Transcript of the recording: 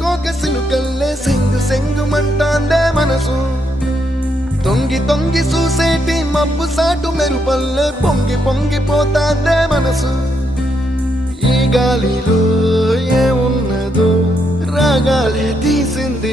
కోక సిలుకల్లే సెంగు సెంగుమంటాందే మనసు తొంగి తొంగి చూసేటి మబ్బు సాటు మెరుపల్లే పొంగి పొంగిపోతాందే మనసు ఈ గాలిలో ఏమున్నదో రాగాలే తీసింది